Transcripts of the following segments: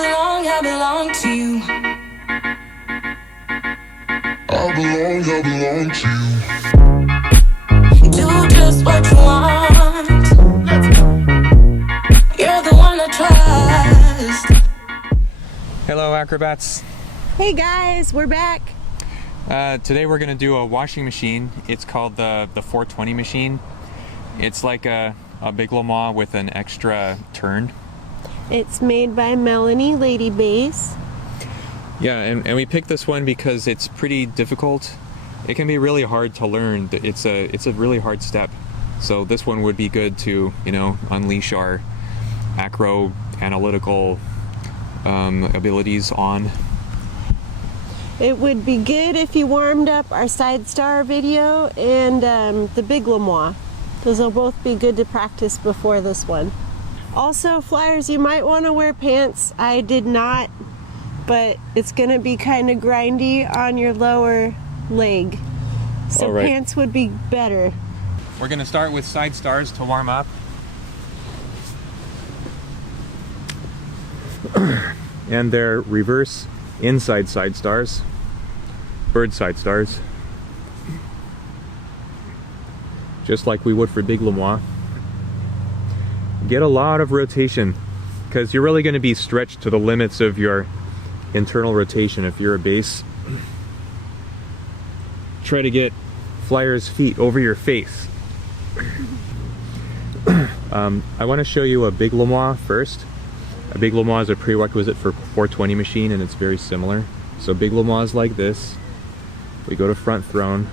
I belong to you. I belong to you. Do just what you want. You're the one I trust. Hello, acrobats. Hey guys, we're back. Today we're going to do a washing machine. It's called the 420 machine. It's like a big lama with an extra turn. It's made by Melanie Lady Bass. Yeah, and we picked this one because it's pretty difficult. It can be really hard to learn. It's a really hard step. So this one would be good to, unleash our acro analytical abilities on. It would be good if you warmed up our side star video and the big lama. Those will both be good to practice before this one. Also, flyers, you might want to wear pants. I did not, but it's going to be kind of grindy on your lower leg. So right. Pants would be better. We're going to start with side stars to warm up. And they're reverse inside side stars, bird side stars, just like we would for big lama. Get a lot of rotation because you're really going to be stretched to the limits of your internal rotation if you're a base. Try to get flyer's feet over your face. I want to show you a big lama first. A big lama is a prerequisite for 420 machine, and it's very similar. So big lama is like this. We go to front throne,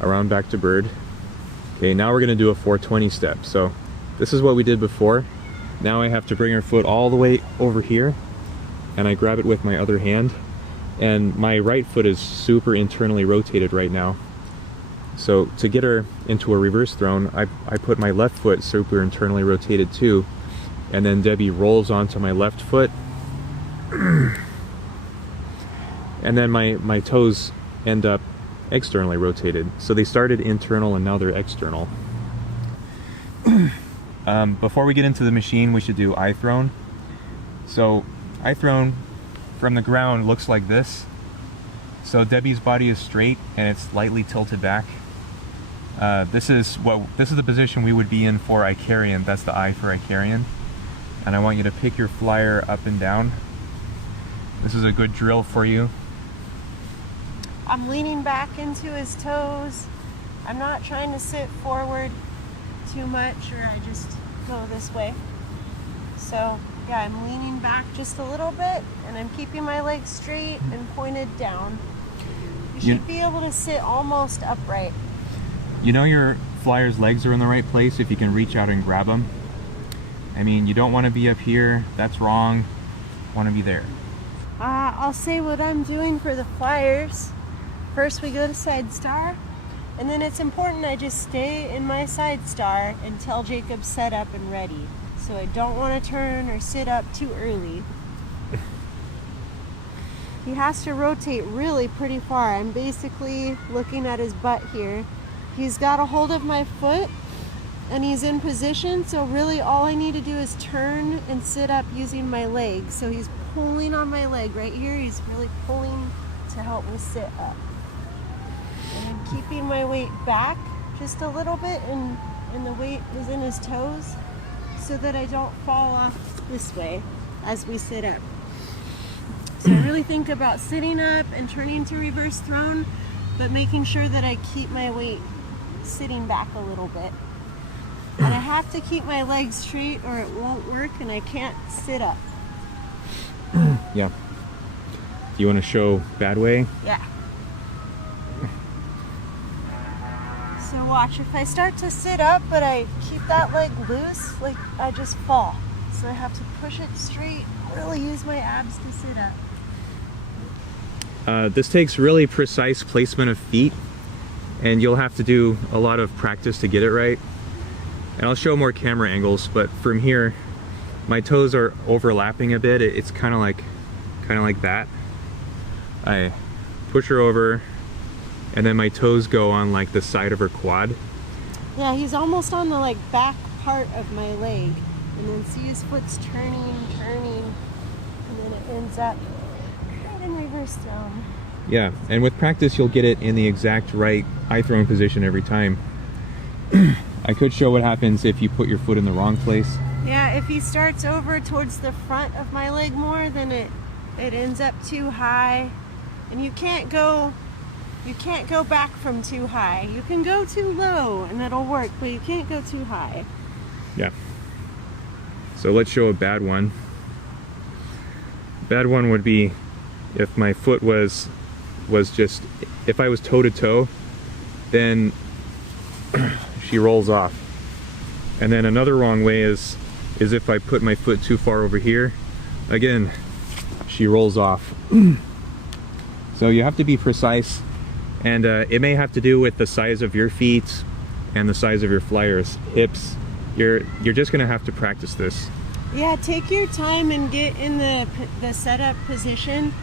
around back to bird. Okay, now we're going to do a 420 step. So this is what we did before. Now I have to bring our foot all the way over here, and I grab it with my other hand. And my right foot is super internally rotated right now. So to get her into a reverse throne, I put my left foot super internally rotated too. And then Debbie rolls onto my left foot. And then my toes end up externally rotated. So they started internal and now they're external. Before we get into the machine, we should do eye throne. So eye throne from the ground looks like this. So Debbie's body is straight and it's slightly tilted back. This is the position we would be in for Icarian. That's the eye for Icarian. And I want you to pick your flyer up and down. This is a good drill for you. I'm leaning back into his toes. I'm not trying to sit forward too much, or I just go this way. So yeah, I'm leaning back just a little bit and I'm keeping my legs straight and pointed down. You should be able to sit almost upright. You know your flyer's legs are in the right place if you can reach out and grab them. I mean, you don't want to be up here. That's wrong. You want to be there. I'll say what I'm doing for the flyers. First we go to side star, and then it's important I just stay in my side star until Jacob's set up and ready. So I don't want to turn or sit up too early. He has to rotate really pretty far. I'm basically looking at his butt here. He's got a hold of my foot and he's in position, so really all I need to do is turn and sit up using my leg. So he's pulling on my leg right here. He's really pulling to help me sit up. And I'm keeping my weight back just a little bit, and the weight is in his toes so that I don't fall off this way as we sit up. So I really think about sitting up and turning to reverse throne, but making sure that I keep my weight sitting back a little bit. And I have to keep my legs straight or it won't work and I can't sit up. Yeah. Do you want to show bad way? Yeah. So watch, if I start to sit up but I keep that leg loose, like I just fall. So I have to push it straight, really use my abs to sit up. This takes really precise placement of feet, and you'll have to do a lot of practice to get it right. And I'll show more camera angles, but from here, my toes are overlapping a bit. It's kind of like that. I push her over, and then my toes go on like the side of her quad. Yeah, he's almost on the back part of my leg. And then see his foot's turning, and then it ends up right in reverse thrown. Yeah, and with practice you'll get it in the exact right eye throwing position every time. I could show what happens if you put your foot in the wrong place. Yeah, if he starts over towards the front of my leg more, then it ends up too high. And you can't go back from too high. You can go too low and it'll work, but you can't go too high. Yeah. So let's show a bad one. Bad one would be if my foot was just, if I was toe to toe, then she rolls off. And then another wrong way is if I put my foot too far over here, again, she rolls off. So you have to be precise, and it may have to do with the size of your feet and the size of your flyer's hips. You're just gonna have to practice this. Yeah, take your time and get in the setup position.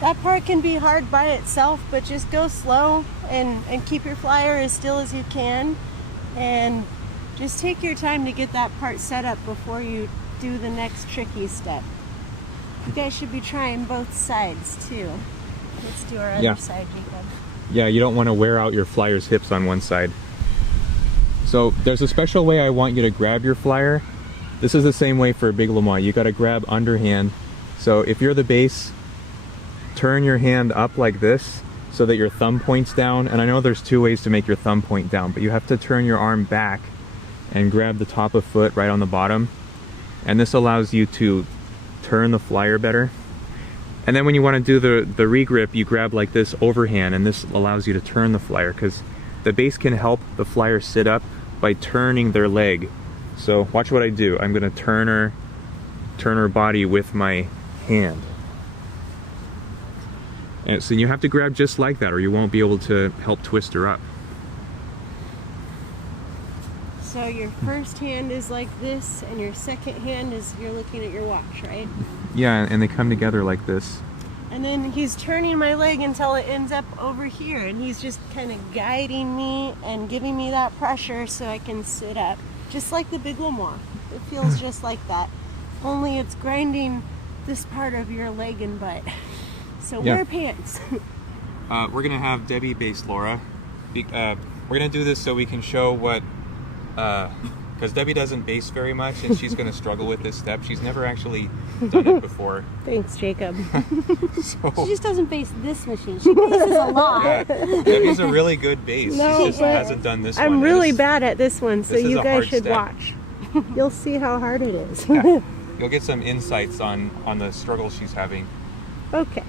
That part can be hard by itself, but just go slow and keep your flyer as still as you can, and just take your time to get that part set up before you do the next tricky step. You guys should be trying both sides too. Let's do our other side, Jacob. Yeah, you don't want to wear out your flyer's hips on one side. So there's a special way I want you to grab your flyer. This is the same way for a big Lemois. You got to grab underhand. So if you're the base, turn your hand up like this so that your thumb points down. And I know there's two ways to make your thumb point down, but you have to turn your arm back and grab the top of foot right on the bottom. And this allows you to turn the flyer better. And then when you want to do the regrip, you grab like this overhand, and this allows you to turn the flyer, because the base can help the flyer sit up by turning their leg. So watch what I do. I'm going to turn her body with my hand. And so you have to grab just like that, or you won't be able to help twist her up. So your first hand is like this, and your second hand is, you're looking at your watch, right? Yeah, and they come together like this. And then he's turning my leg until it ends up over here, and he's just kind of guiding me and giving me that pressure so I can sit up. Just like the big Lemois. It feels just like that. Only it's grinding this part of your leg and butt. So wear pants. We're gonna have Debbie base Laura. We're gonna do this so we can show what, because Debbie doesn't base very much, and she's gonna struggle with this step. She's never actually done it before. Thanks, Jacob. So, She just doesn't base this machine. She bases a lot. yeah, Debbie's a really good base. No, she just but hasn't done this one. I'm really bad at this one, so this is you a guys hard should step. watch. You'll see how hard it is. Yeah. You'll get some insights on the struggle she's having. Okay.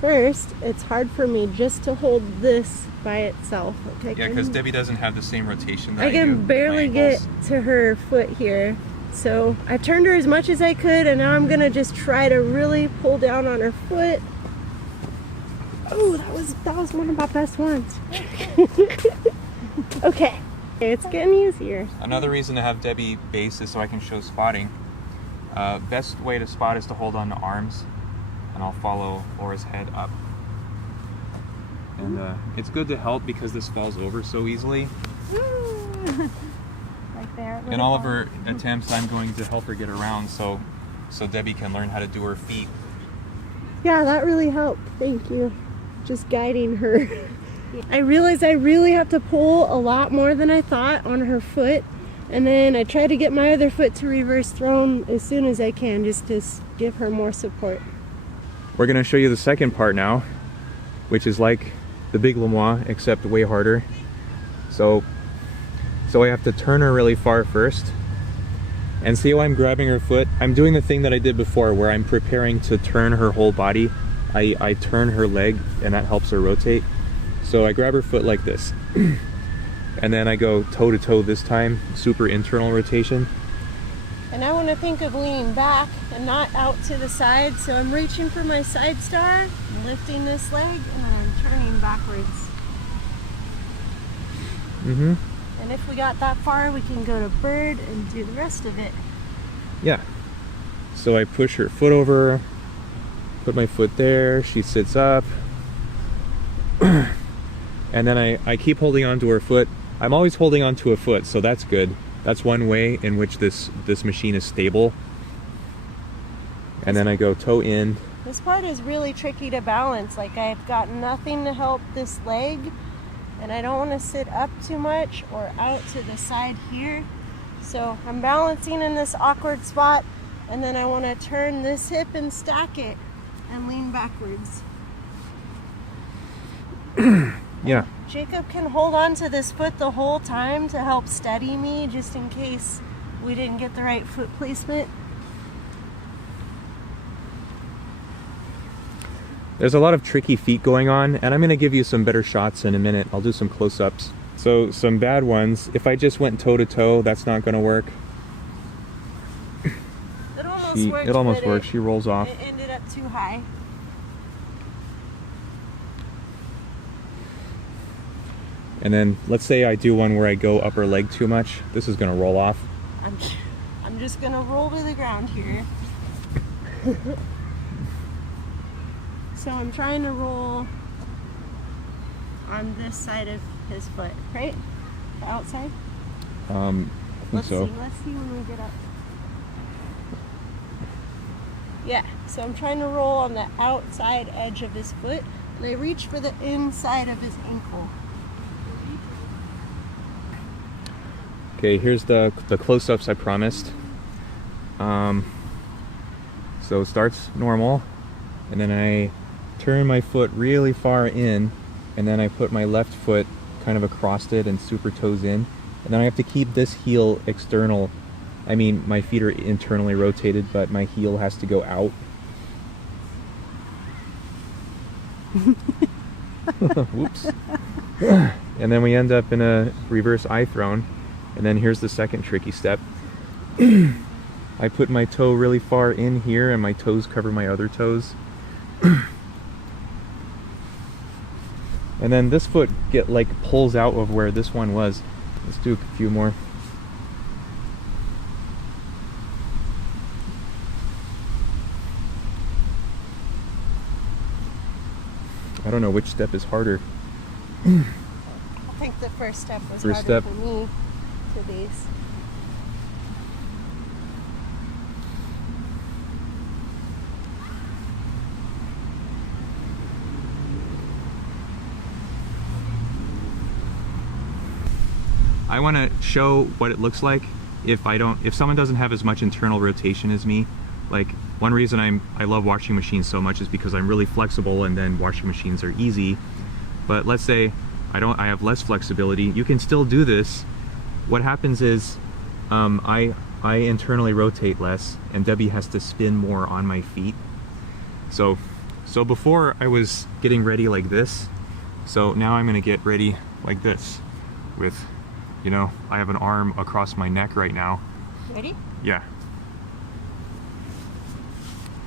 First, it's hard for me just to hold this by itself. Okay, Yeah, because Debbie doesn't have the same rotation that I I do can with my barely get ankles. to her foot here. So I turned her as much as I could, and now I'm gonna just try to really pull down on her foot. Oh, that was one of my best ones. Okay, it's getting easier. Another reason to have Debbie base is so I can show spotting. Best way to spot is to hold on to arms, and I'll follow Laura's head up. And it's good to help because this falls over so easily. Like there. In all of her attempts, I'm going to help her get around so Debbie can learn how to do her feet. Yeah, that really helped. Thank you. Just guiding her. I realized I really have to pull a lot more than I thought on her foot. And then I try to get my other foot to reverse thrown as soon as I can, just to give her more support. We're going to show you the second part now, which is like the big Lemois, except way harder. So I have to turn her really far first. And see how I'm grabbing her foot? I'm doing the thing that I did before, where I'm preparing to turn her whole body. I turn her leg, and that helps her rotate. So I grab her foot like this. And then I go toe to toe this time, super internal rotation. And I want to think of leaning back and not out to the side. So I'm reaching for my side star, lifting this leg, and then I'm turning backwards. Mm-hmm. And if we got that far, we can go to bird and do the rest of it. Yeah. So I push her foot over, put my foot there, she sits up. And then I keep holding on to her foot. I'm always holding on to a foot, so that's good. That's one way in which this machine is stable. And then I go toe in. This part is really tricky to balance. Like, I've got nothing to help this leg, and I don't want to sit up too much or out to the side here. So I'm balancing in this awkward spot, and then I want to turn this hip and stack it and lean backwards. Yeah. Jacob can hold on to this foot the whole time to help steady me, just in case we didn't get the right foot placement. There's a lot of tricky feet going on, and I'm going to give you some better shots in a minute. I'll do some close-ups. So some bad ones, if I just went toe-to-toe, that's not going to work. It almost worked. It almost worked. She rolls off. It ended up too high. And then let's say I do one where I go upper leg too much. This is going to roll off. I'm just going to roll to the ground here. So I'm trying to roll on this side of his foot, right? The outside? I think Let's so. see. Let's see when we get up. Yeah, so I'm trying to roll on the outside edge of his foot, and I reach for the inside of his ankle. Okay, here's the close-ups I promised. So it starts normal, and then I turn my foot really far in, and then I put my left foot kind of across it and super toes in, and then I have to keep this heel external. I mean, my feet are internally rotated, but my heel has to go out. Whoops. And then we end up in a reverse eye throne, and then here's the second tricky step. I put my toe really far in here, and my toes cover my other toes. And then this foot pulls out of where this one was. Let's do a few more. I don't know which step is harder. I think the first step was First harder step. for me to base. I want to show what it looks like if someone doesn't have as much internal rotation as me. Like, one reason I love washing machines so much is because I'm really flexible, and then washing machines are easy. But let's say I have less flexibility. You can still do this. What happens is I internally rotate less, and Debbie has to spin more on my feet. So before I was getting ready like this, so now I'm going to get ready like this with, I have an arm across my neck right now. Ready? Yeah.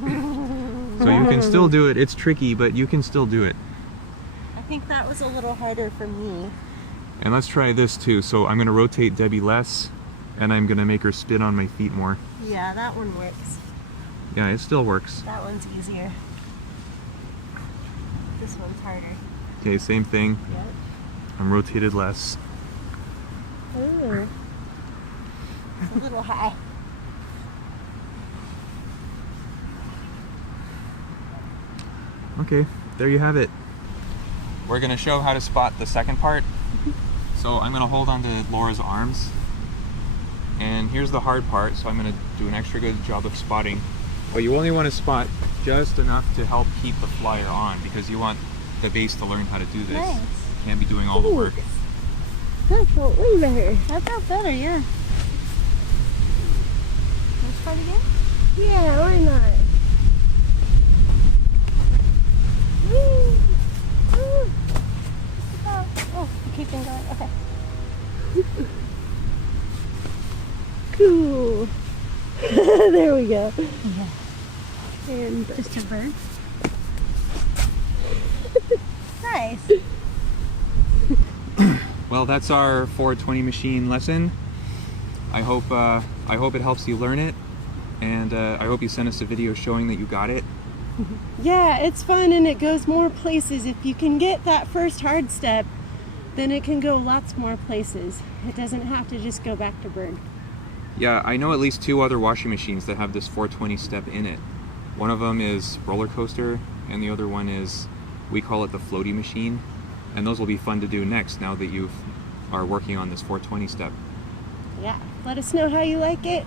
So you can still do it. It's tricky, but you can still do it. I think that was a little harder for me. And let's try this too. So I'm going to rotate Debbie less, and I'm going to make her spin on my feet more. Yeah, that one works. Yeah, it still works. That one's easier. This one's harder. Okay, same thing. Yep. I'm rotated less. Ooh. It's a little high. Okay, there you have it. We're going to show how to spot the second part. So I'm going to hold on to Laura's arms. And here's the hard part, so I'm going to do an extra good job of spotting. But you only want to spot just enough to help keep the flyer on, because you want the base to learn how to do this. Nice. You can't be doing all the work. That felt way better. That felt better, yeah. Let's try it again? Yeah, why not? Woo! Woo! Oh, keeping going. Okay. Cool. There we go. Yeah. And Just a bird. nice. Well, that's our 420 machine lesson. I hope it helps you learn it, and I hope you send us a video showing that you got it. Yeah, it's fun and it goes more places. If you can get that first hard step, then it can go lots more places. It doesn't have to just go back to bird. Yeah, I know at least 2 other washing machines that have this 420 step in it. One of them is roller coaster, and the other one is, we call it the floaty machine. And those will be fun to do next now that you are working on this 420 step. Yeah, let us know how you like it.